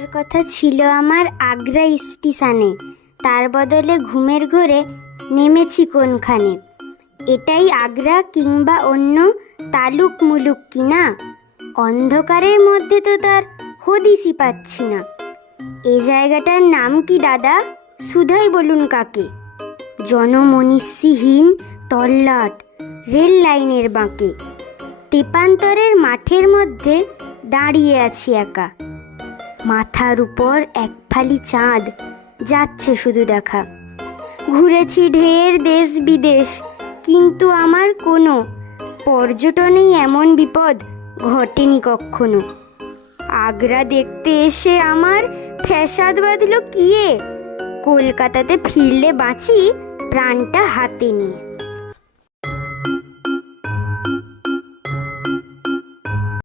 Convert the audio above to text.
ওঠার কথা ছিল আমার আগ্রা স্টেশনে, তার বদলে ঘুমের ঘোরে নেমেছি কোনখানে। এটাই আগ্রা কিংবা অন্য তালুক মুলুক কিনা, অন্ধকারের মধ্যে তো তার হদিসই পাচ্ছি না। এ জায়গাটার নাম কি দাদা, শুধাই বলুন কাকে? জনমনীষীহীন তল্লাট রেল লাইনের বাঁকে, তেপান্তরের মাঠের মধ্যে দাঁড়িয়ে আছি একা। মাথার উপর এক ফালি চাঁদ যাচ্ছে শুধু দেখা। ঘুরেছি ঢের দেশ বিদেশ, কিন্তু আমার কোনো পর্যটনেই এমন বিপদ ঘটেনি কখনো। আগ্রা দেখতে এসে আমার ফ্যাসাদ বাঁধল কিয়ে, কলকাতাতে ফিরলে বাঁচি প্রাণটা হাতে নিয়ে।